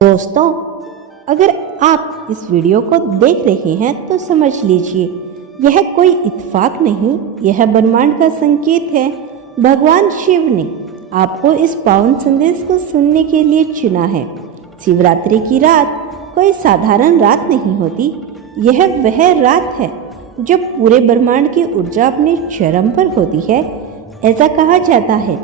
दोस्तों, अगर आप इस वीडियो को देख रहे हैं तो समझ लीजिए यह कोई इत्तेफाक नहीं, यह ब्रह्मांड का संकेत है। भगवान शिव ने आपको इस पावन संदेश को सुनने के लिए चुना है। शिवरात्रि की रात कोई साधारण रात नहीं होती, यह वह रात है जब पूरे ब्रह्मांड की ऊर्जा अपने चरम पर होती है। ऐसा कहा जाता है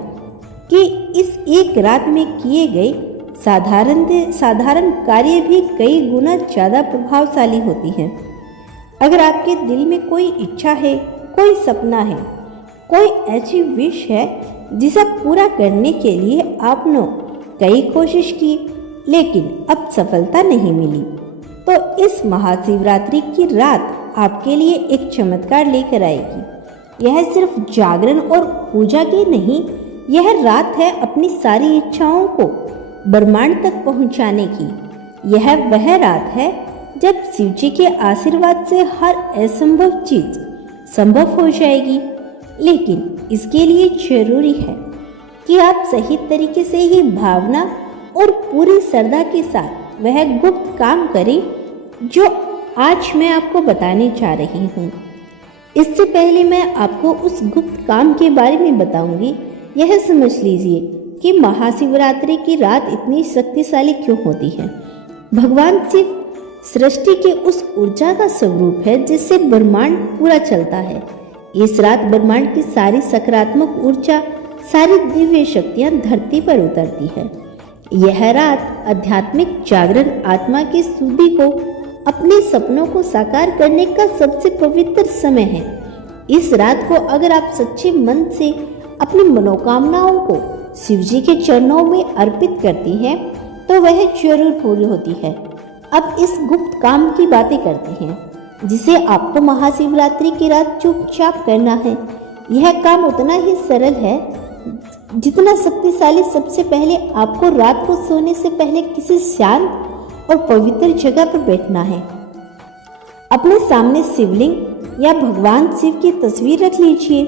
कि इस एक रात में किए गए साधारण कार्य भी कई गुना ज़्यादा प्रभावशाली होती हैं। अगर आपके दिल में कोई इच्छा है, कोई सपना है, कोई ऐसी विश है जिसे पूरा करने के लिए आपने कई कोशिश की लेकिन अब सफलता नहीं मिली, तो इस महाशिवरात्रि की रात आपके लिए एक चमत्कार लेकर आएगी। यह सिर्फ जागरण और पूजा की नहीं, यह रात है अपनी सारी इच्छाओं को ब्रह्मांड तक पहुंचाने की। यह वह रात है जब शिवजी के आशीर्वाद से हर असंभव चीज संभव हो जाएगी। लेकिन इसके लिए जरूरी है कि आप सही तरीके से ही भावना और पूरी श्रद्धा के साथ वह गुप्त काम करें जो आज मैं आपको बताने जा रही हूँ। इससे पहले मैं आपको उस गुप्त काम के बारे में बताऊंगी। यह समझ लीजिए कि महाशिवरात्रि की रात इतनी शक्तिशाली क्यों होती है। भगवान शिव सृष्टि के उस ऊर्जा का स्वरूप है जिससे ब्रह्मांड पूरा चलता है। इस रात ब्रह्मांड की सारी सकारात्मक ऊर्जा, सारी दिव्य शक्तियां धरती पर उतरती है। यह रात आध्यात्मिक जागरण, आत्मा की शुद्धि को, अपने सपनों को साकार करने का सबसे पवित्र समय है। इस रात को अगर आप सच्चे मन से अपनी मनोकामनाओं को शिवजी के चरणों में अर्पित करती हैं तो वह जरूर पूरी होती है। अब इस गुप्त काम की बातें करते हैं जिसे आपको महाशिवरात्रि की रात चुपचाप करना है। यह काम उतना ही सरल है जितना शक्तिशाली। सबसे पहले आपको रात को सोने से पहले किसी शांत और पवित्र जगह पर बैठना है। अपने सामने शिवलिंग या भगवान शिव की तस्वीर रख लीजिए।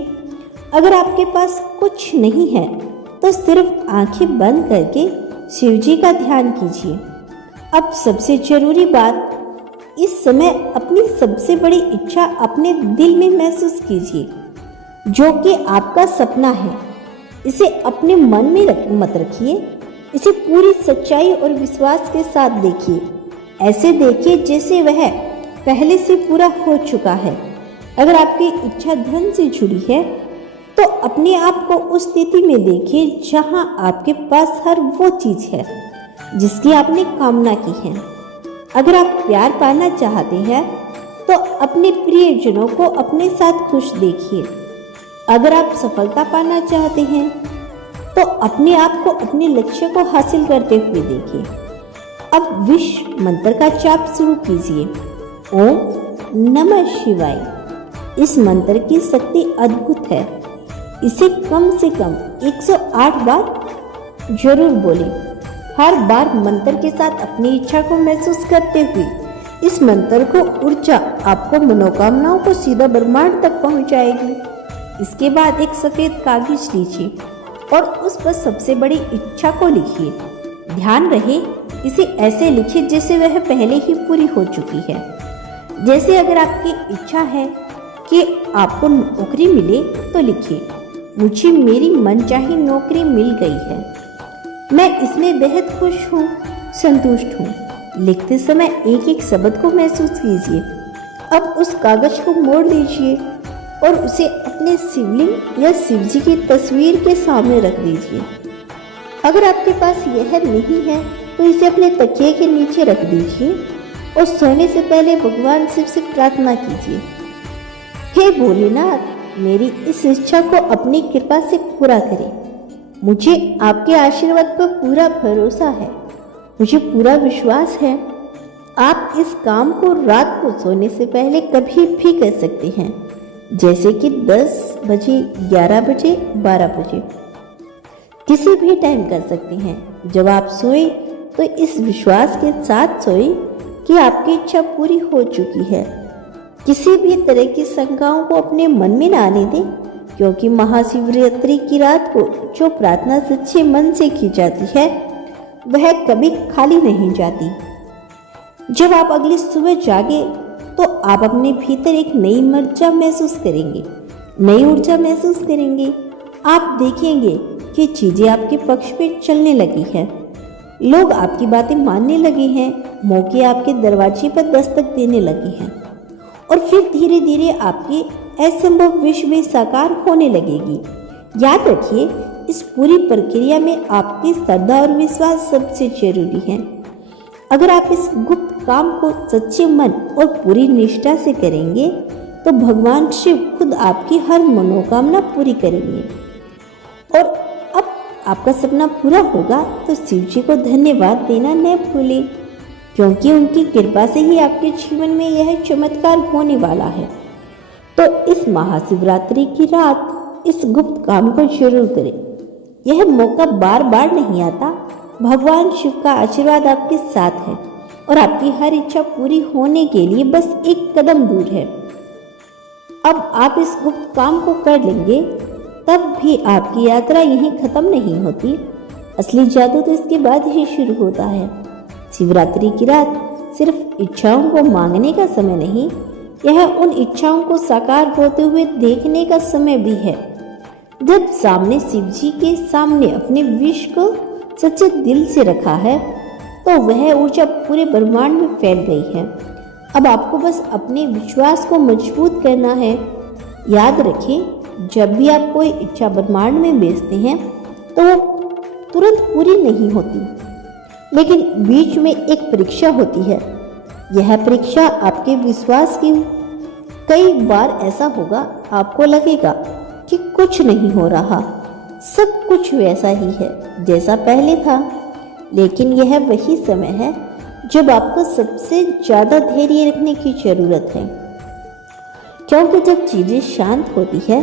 अगर आपके पास कुछ नहीं है तो सिर्फ आंखें बंद करके शिवजी का ध्यान कीजिए। अब सबसे जरूरी बात, इस समय अपनी सबसे बड़ी इच्छा अपने दिल में महसूस कीजिए, जो कि आपका सपना है। इसे अपने मन में मत रखिए, इसे पूरी सच्चाई और विश्वास के साथ देखिए। ऐसे देखिए जैसे वह पहले से पूरा हो चुका है। अगर आपकी इच्छा धन से जुड़ी है तो अपने आप को उस स्थिति में देखिए जहां आपके पास हर वो चीज है जिसकी आपने कामना की है। अगर आप प्यार पाना चाहते हैं तो अपने प्रियजनों को अपने साथ खुश देखिए। अगर आप सफलता पाना चाहते हैं तो अपने आप को अपने लक्ष्य को हासिल करते हुए देखिए। अब विश मंत्र का जाप शुरू कीजिए। ओम नमः शिवाय। इस मंत्र की शक्ति अद्भुत है। इसे कम से कम 108 बार जरूर बोलें। हर बार मंत्र के साथ अपनी इच्छा को महसूस करते हुए इस मंत्र को ऊर्जा आपको मनोकामनाओं को सीधा ब्रह्मांड तक पहुंचाएगी। इसके बाद एक सफेद कागज लीजिए और उस पर सबसे बड़ी इच्छा को लिखिए। ध्यान रहे इसे ऐसे लिखिए जैसे वह पहले ही पूरी हो चुकी है। जैसे अगर आपकी इच्छा है कि आपको नौकरी मिले तो लिखिए, मुझे मेरी मनचाही नौकरी मिल गई है, मैं इसमें बेहद खुश हूँ, संतुष्ट हूँ। लिखते समय एक एक शब्द को महसूस कीजिए। अब उस कागज को मोड़ लीजिए और उसे अपने शिवलिंग या शिवजी की तस्वीर के सामने रख दीजिए। अगर आपके पास यह नहीं है तो इसे अपने तकिए के नीचे रख दीजिए और सोने से पहले भगवान शिव से प्रार्थना कीजिए, हे भोलेनाथ, मेरी इस इच्छा को अपनी कृपा से पूरा करें। मुझे आपके आशीर्वाद पर पूरा भरोसा है, मुझे पूरा विश्वास है। आप इस काम को रात को सोने से पहले कभी भी कर सकते हैं, जैसे कि 10 बजे, 11 बजे, 12 बजे, किसी भी टाइम कर सकते हैं। जब आप सोए तो इस विश्वास के साथ सोए कि आपकी इच्छा पूरी हो चुकी है। किसी भी तरह की शंकाओं को अपने मन में ना आने दें, क्योंकि महाशिवरात्रि की रात को जो प्रार्थना सच्चे मन से की जाती है वह कभी खाली नहीं जाती। जब आप अगली सुबह जागे तो आप अपने भीतर एक नई ऊर्जा महसूस करेंगे, नई ऊर्जा महसूस करेंगे। आप देखेंगे कि चीजें आपके पक्ष में चलने लगी हैं, लोग आपकी बातें मानने लगे हैं, मौके आपके दरवाजे पर दस्तक देने लगे हैं और फिर धीरे धीरे आपकी असंभव विश्व में साकार होने लगेगी। याद रखिए, इस पूरी प्रक्रिया में आपकी श्रद्धा और विश्वास सबसे जरूरी है। अगर आप इस गुप्त काम को सच्चे मन और पूरी निष्ठा से करेंगे तो भगवान शिव खुद आपकी हर मनोकामना पूरी करेंगे। और अब आपका सपना पूरा होगा तो शिव जी को धन्यवाद देना न भूलें, क्योंकि उनकी कृपा से ही आपके जीवन में यह चमत्कार होने वाला है। तो इस महाशिवरात्रि की रात इस गुप्त काम को जरूर करें। यह मौका बार बार नहीं आता। भगवान शिव का आशीर्वाद आपके साथ है और आपकी हर इच्छा पूरी होने के लिए बस एक कदम दूर है। अब आप इस गुप्त काम को कर लेंगे तब भी आपकी यात्रा यहीं खत्म नहीं होती। असली जादू तो इसके बाद ही शुरू होता है। शिवरात्रि की रात सिर्फ इच्छाओं को मांगने का समय नहीं, यह उन इच्छाओं को साकार होते हुए देखने का समय भी है। जब सामने शिव जी के सामने अपने विश को सच्चे दिल से रखा है तो वह ऊर्जा पूरे ब्रह्मांड में फैल गई है। अब आपको बस अपने विश्वास को मजबूत करना है। याद रखें, जब भी आप कोई इच्छा ब्रह्मांड में भेजते हैं तो वो तुरंत पूरी नहीं होती, लेकिन बीच में एक परीक्षा होती है। यह परीक्षा आपके विश्वास की। कई बार ऐसा होगा, आपको लगेगा कि कुछ नहीं हो रहा, सब कुछ वैसा ही है जैसा पहले था, लेकिन यह वही समय है जब आपको सबसे ज्यादा धैर्य रखने की जरूरत है। क्योंकि जब चीजें शांत होती है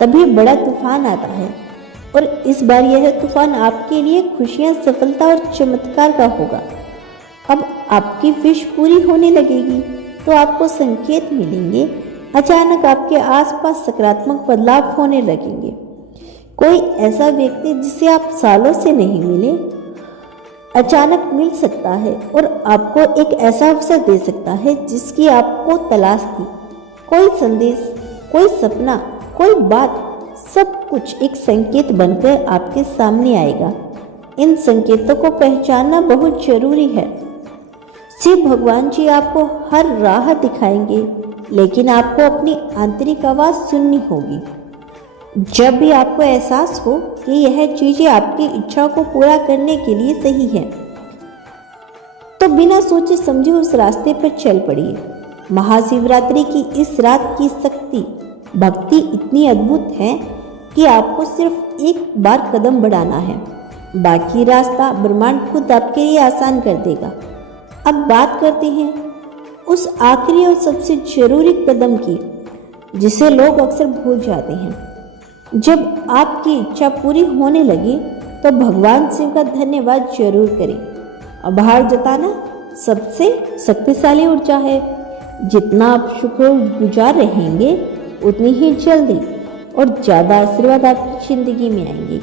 तभी बड़ा तूफान आता है, और इस बार यह तूफान आपके लिए खुशियां, सफलता और चमत्कार का होगा। अब आपकी विश पूरी होने लगेगी तो आपको संकेत मिलेंगे। अचानक आपके आसपास सकारात्मक बदलाव होने लगेंगे। कोई ऐसा व्यक्ति जिसे आप सालों से नहीं मिले अचानक मिल सकता है और आपको एक ऐसा अवसर दे सकता है जिसकी आपको तलाश थी। कोई संदेश, कोई सपना, कोई बात, सब कुछ एक संकेत बनकर आपके सामने आएगा। इन संकेतों को पहचानना बहुत जरूरी है। शिव भगवान जी आपको हर राह दिखाएंगे, लेकिन आपको अपनी आंतरिक आवाज सुननी होगी। जब भी आपको एहसास हो कि यह चीजें आपकी इच्छा को पूरा करने के लिए सही है, तो बिना सोचे समझे उस रास्ते पर चल पड़िए। महाशिवरात्रि की इस रात की शक्ति, भक्ति इतनी अद्भुत है कि आपको सिर्फ एक बार कदम बढ़ाना है, बाकी रास्ता ब्रह्मांड खुद आपके लिए आसान कर देगा। अब बात करते हैं उस आखिरी और सबसे जरूरी कदम की, जिसे लोग अक्सर भूल जाते हैं। जब आपकी इच्छा पूरी होने लगे तो भगवान शिव का धन्यवाद जरूर करें। आभार जताना सबसे शक्तिशाली ऊर्जा है। जितना आप शुक्रगुजार रहेंगे उतनी ही जल्दी और ज़्यादा आशीर्वाद आपकी जिंदगी में आएंगे।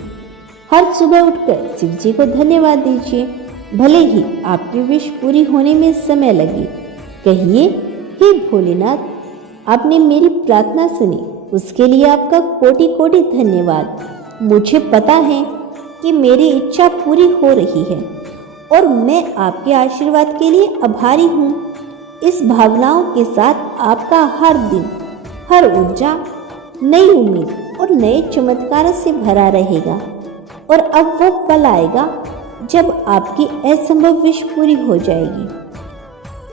हर सुबह उठकर शिव जी को धन्यवाद दीजिए, भले ही आपकी विश पूरी होने में समय लगे। कहिए, हे भोलेनाथ, आपने मेरी प्रार्थना सुनी, उसके लिए आपका कोटि कोटि धन्यवाद। मुझे पता है कि मेरी इच्छा पूरी हो रही है और मैं आपके आशीर्वाद के लिए आभारी हूँ। इस भावनाओं के साथ आपका हर दिन, हर ऊर्जा नई उम्मीद और नए चमत्कार से भरा रहेगा। और अब वो पल आएगा जब आपकी असंभव विश पूरी हो जाएगी।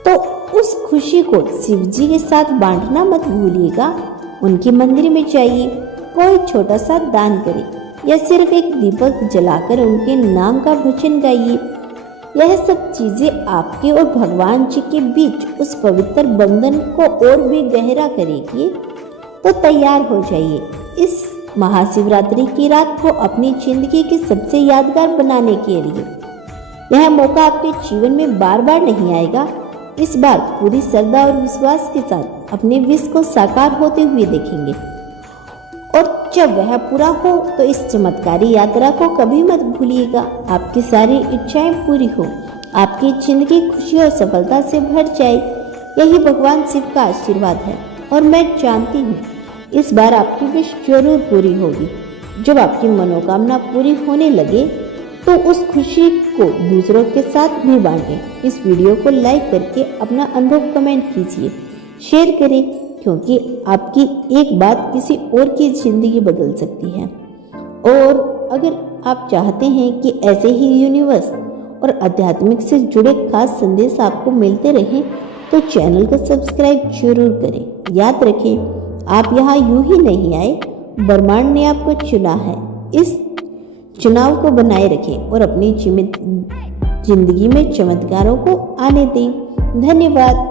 तो उस खुशी को शिव जी के साथ बांटना मत भूलिएगा। उनके मंदिर में जाइए, कोई छोटा सा दान करें या सिर्फ एक दीपक जलाकर उनके नाम का भजन गाइए। यह सब चीजें आपके और भगवान जी के बीच उस पवित्र बंधन को और भी गहरा करेगी। तो तैयार हो जाइए इस महाशिवरात्रि की रात को अपनी जिंदगी की सबसे यादगार बनाने के लिए। यह मौका आपके जीवन में बार बार नहीं आएगा। इस बार पूरी श्रद्धा और विश्वास के साथ अपने विश को साकार होते हुए देखेंगे और जब वह पूरा हो तो इस चमत्कारी यात्रा को कभी मत भूलिएगा। आपकी सारी इच्छाएं पूरी हो, आपकी जिंदगी खुशी और सफलता से भर जाए, यही भगवान शिव का आशीर्वाद है। और मैं जानती हूँ इस बार आपकी विश जरूर पूरी होगी। जब आपकी मनोकामना पूरी होने लगे तो उस खुशी को दूसरों के साथ भी बांटें। इस वीडियो को लाइक करके अपना अनुभव कमेंट कीजिए, शेयर करें, क्योंकि आपकी एक बात किसी और की जिंदगी बदल सकती है। और अगर आप चाहते हैं कि ऐसे ही यूनिवर्स और आध्यात्मिक से जुड़े खास संदेश आपको मिलते रहें तो चैनल को सब्सक्राइब जरूर करें। याद रखें, आप यहाँ यूं ही नहीं आए, ब्रह्मांड ने आपको चुना है। इस चुनाव को बनाए रखें और अपनी जिंदगी में चमत्कारों को आने दें। धन्यवाद।